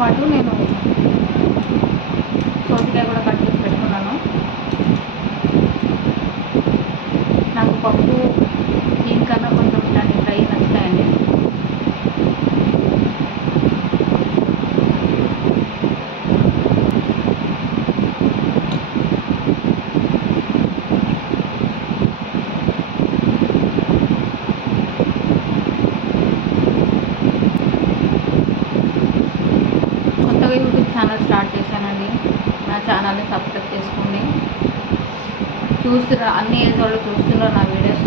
పాటు నేను సోరకాయ కూడా కట్ చేసి పెట్టుకున్నాను. నాకు పప్పు దీనికన్నా కొంచెం ఇలాంటి ఫ్రై నచ్చుతాయండి. కొత్తగా యూట్యూబ్ ఛానల్ స్టార్ట్ చేశానండి. నా ఛానల్ని సబ్స్క్రైబ్ చేసుకోండి. అన్ని ఏజ్ వాళ్ళు చూస్తున్నారు నా వీడియోస్.